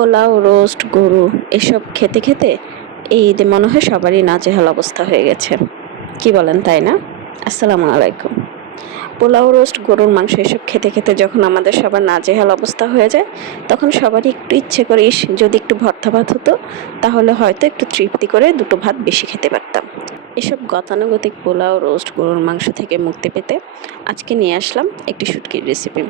Pulao, roast, গরু এসব খেতে খেতে এই ঈদে মনে হয় সবারই নাজেহাল অবস্থা হয়ে গেছে। কি বলেন, তাই না? আসসালামু আলাইকুম। পোলাও, রোস্ট, গরুর মাংস এসব খেতে খেতে যখন আমাদের সবার নাজেহাল অবস্থা হয়ে যায়, তখন সবারই একটু ইচ্ছে করে, ইস যদি একটু ভর্তা ভাত হতো, তাহলে হয়তো একটু তৃপ্তি করে দুটো ভাত বেশি খেতে পারতাম। এসব গতানুগতিক পোলাও, রোস্ট, গরুর মাংস থেকে মুক্তি পেতে আজকে নিয়ে আসলাম একটি শুটকির রেসিপি।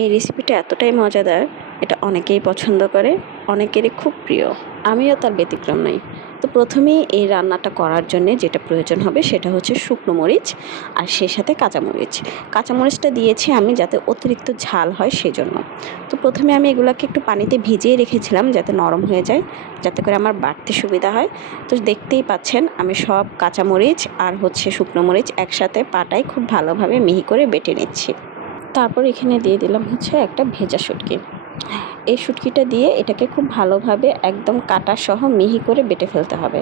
এই রেসিপিটা এতটাই মজাদার, এটা অনেকেই পছন্দ করে, অনেকেরই খুব প্রিয়। আমিও তার ব্যতিক্রম নই। তো প্রথমেই এই রান্নাটা করার জন্যে যেটা প্রয়োজন হবে সেটা হচ্ছে শুকনো মরিচ আর সেই সাথে কাঁচামরিচ। কাঁচামরিচটা দিয়েছি আমি যাতে অতিরিক্ত ঝাল হয় সেজন্য। তো প্রথমে আমি এগুলোকে একটু পানিতে ভিজিয়ে রেখেছিলাম যাতে নরম হয়ে যায়, যাতে করে আমার বাটতে সুবিধা হয়। তো দেখতেই পাচ্ছেন আমি সব কাঁচামরিচ আর শুকনো মরিচ একসাথে পাটায় খুব ভালোভাবে মিহি করে বেটে নিচ্ছি। তারপর এখানে দিয়ে দিলাম একটা ভেজা শুটকি। এই শুটকিটা দিয়ে এটাকে খুব ভালোভাবে একদম কাটা সহ মিহি করে বেটে ফেলতে হবে।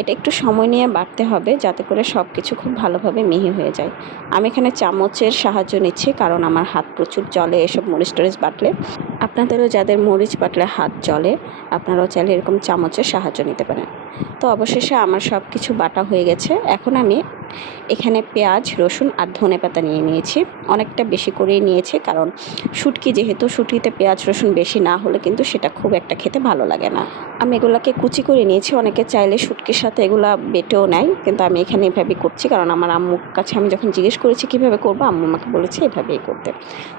এটা একটু সময় নিয়ে বাটতে হবে যাতে করে সব কিছু খুব ভালোভাবে মিহি হয়ে যায়। আমি এখানে চামচের সাহায্য নিচ্ছি কারণ আমার হাত প্রচুর জ্বলে এসব মরিচ টরিচ বাটলে। আপনাদেরও যাদের মরিচ বাটলে হাত জ্বলে, আপনারাও চাইলে এরকম চামচের সাহায্য নিতে পারেন। তো অবশেষে আমার সব কিছু বাটা হয়ে গেছে। এখন আমি এখানে পেঁয়াজ, রসুন আর ধনেপাতা নিয়ে নিয়েছি। অনেকটা বেশি করেই নিয়েছি কারণ শুটকি যেহেতু, শুটকিতে পেঁয়াজ রসুন বেশি না হলে কিন্তু সেটা খুব একটা খেতে ভালো লাগে না। আমি এগুলোকে কুচি করে নিয়েছি। অনেকে চাইলে শুটকির সাথে এগুলা বেটেও নেয়, কিন্তু আমি এখানে এভাবেই করছি কারণ আমার আম্মুর কাছে আমি যখন জিজ্ঞেস করেছি কীভাবে করবো, আম্মু আমাকে বলেছে এভাবেই করতে।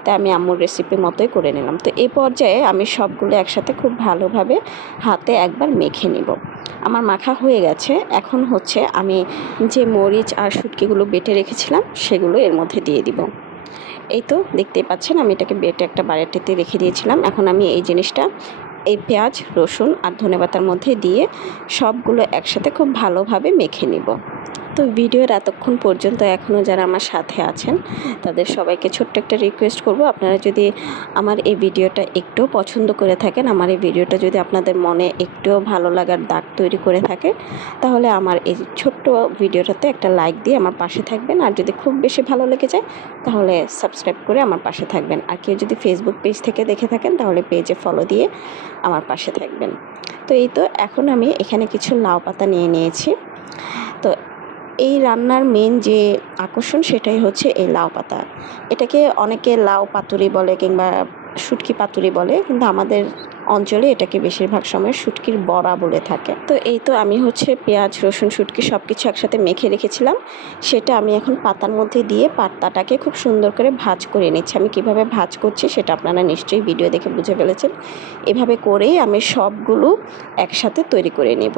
তাই আমি আম্মুর রেসিপি মতোই করে নিলাম। তো এই পর্যায়ে আমি সবগুলো একসাথে খুব ভালোভাবে হাতে একবার মেখে নিব। আমার মাখা হয়ে গেছে। এখন আমি যে মরিচ আর শুটকিগুলো বেটে রেখেছিলাম সেগুলো এর মধ্যে দিয়ে দিব। এই তো দেখতেই পাচ্ছেন আমি এটাকে বেটে একটা বাটিতে রেখে দিয়েছিলাম। এখন আমি এই জিনিসটা এই পেঁয়াজ, রসুন আর ধনেপাতার মধ্যে দিয়ে সবগুলো একসাথে খুব ভালোভাবে মেখে নিব। তো ভিডিওর এতক্ষণ পর্যন্ত এখনও যারা আমার সাথে আছেন তাদের সবাইকে ছোট্ট একটা রিকোয়েস্ট করব, আপনারা যদি আমার এই ভিডিওটা একটুও পছন্দ করে থাকেন, আমার এই ভিডিওটা যদি আপনাদের মনে একটুও ভালো লাগার দাগ তৈরি করে থাকে, তাহলে আমার এই ছোট্ট ভিডিওটাতে একটা লাইক দিয়ে আমার পাশে থাকবেন। আর যদি খুব বেশি ভালো লেগে যায় তাহলে সাবস্ক্রাইব করে আমার পাশে থাকবেন। আর কেউ যদি ফেসবুক পেজ থেকে দেখে থাকেন তাহলে পেজে ফলো দিয়ে আমার পাশে থাকবেন। তো এই তো এখন আমি এখানে কিছু লাউ পাতা নিয়ে নিয়েছি। তো এই রান্নার মেন যে আকর্ষণ সেটাই হচ্ছে এই লাউ পাতা। এটাকে অনেকে লাউ পাতুরি বলে কিংবা শুটকি পাতুরি বলে, কিন্তু আমাদের অঞ্চলে এটাকে বেশিরভাগ সময় শুটকির বড়া বলে থাকে। তো এই তো আমি পেঁয়াজ, রসুন, শুটকি সব কিছু একসাথে মেখে রেখেছিলাম, সেটা আমি এখন পাতার মধ্যে দিয়ে পাতাটাকে খুব সুন্দর করে ভাজ করে নিচ্ছি। আমি কিভাবে ভাজ করছি সেটা আপনারা নিশ্চয়ই ভিডিও দেখে বুঝে ফেলেছেন। এভাবে করেই আমি সবগুলো একসাথে তৈরি করে নেব।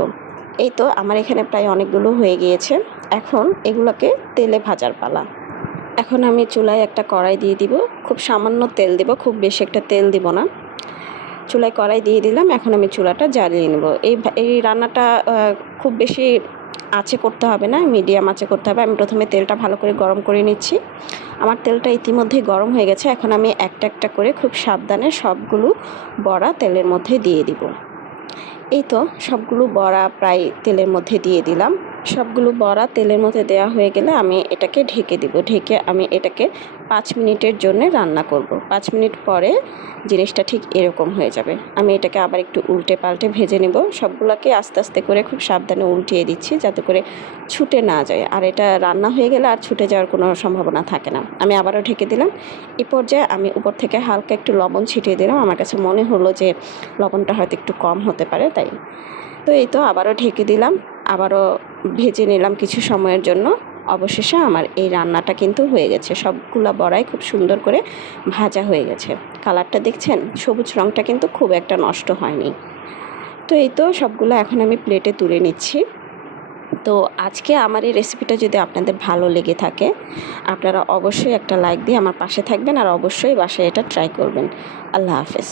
এই তো আমার এখানে প্রায় অনেকগুলো হয়ে গিয়েছে। এখন এগুলোকে তেলে ভাজার পালা। এখন আমি চুলায় একটা কড়াই দিয়ে দিব, খুব সামান্য তেল দিব, খুব বেশি একটা তেল দিব না। চুলায় কড়াই দিয়ে দিলাম। এখন আমি চুলাটা জ্বালিয়ে নেব। এই রান্নাটা খুব বেশি আঁচে করতে হবে না, মিডিয়াম আঁচে করতে হবে। আমি প্রথমে তেলটা ভালো করে গরম করে নিচ্ছি। আমার তেলটা ইতিমধ্যেই গরম হয়ে গেছে। এখন আমি একটা একটা করে খুব সাবধানে সবগুলো বড়া তেলের মধ্যে দিয়ে দিব। এই তো সবগুলো বড়া প্রায় তেলের মধ্যে দিয়ে দিলাম। সবগুলো বড়া তেলের মধ্যে দেওয়া হয়ে গেলে আমি এটাকে ঢেকে দিব। ঢেকে আমি এটাকে 5 মিনিটের জন্য রান্না করব। 5 মিনিট পরে জিনিসটা ঠিক এরকম হয়ে যাবে। আমি এটাকে আবার একটু উল্টে পাল্টে ভেজে নেব। সবগুলোকে আস্তে আস্তে করে খুব সাবধানে উল্টিয়ে দিচ্ছি যাতে করে ছুটে না যায়। আর এটা রান্না হয়ে গেলে আর ছুটে যাওয়ার কোনো সম্ভাবনা থাকে না। আমি আবারও ঢেকে দিলাম। এই পর্যায়ে আমি উপর থেকে হালকা একটু লবণ ছিটিয়ে দিলাম। আমার কাছে মনে হলো যে লবণটা হয়তো একটু কম হতে পারে, তাই। তো এই তো আবারও ঢেকে দিলাম, আবারও ভেজে নিলাম কিছু সময়ের জন্য। অবশেষে আমার এই রান্নাটা কিন্তু হয়ে গেছে। সবগুলা বড়াই খুব সুন্দর করে ভাজা হয়ে গেছে। কালারটা দেখছেন, সবুজ রঙটা কিন্তু খুব একটা নষ্ট হয়নি। তো এই তো সবগুলো এখন আমি প্লেটে তুলে নিচ্ছি। তো আজকে আমার এই রেসিপিটা যদি আপনাদের ভালো লেগে থাকে, আপনারা অবশ্যই একটা লাইক দিয়ে আমার পাশে থাকবেন আর অবশ্যই বাসায় এটা ট্রাই করবেন। আল্লাহ হাফেজ।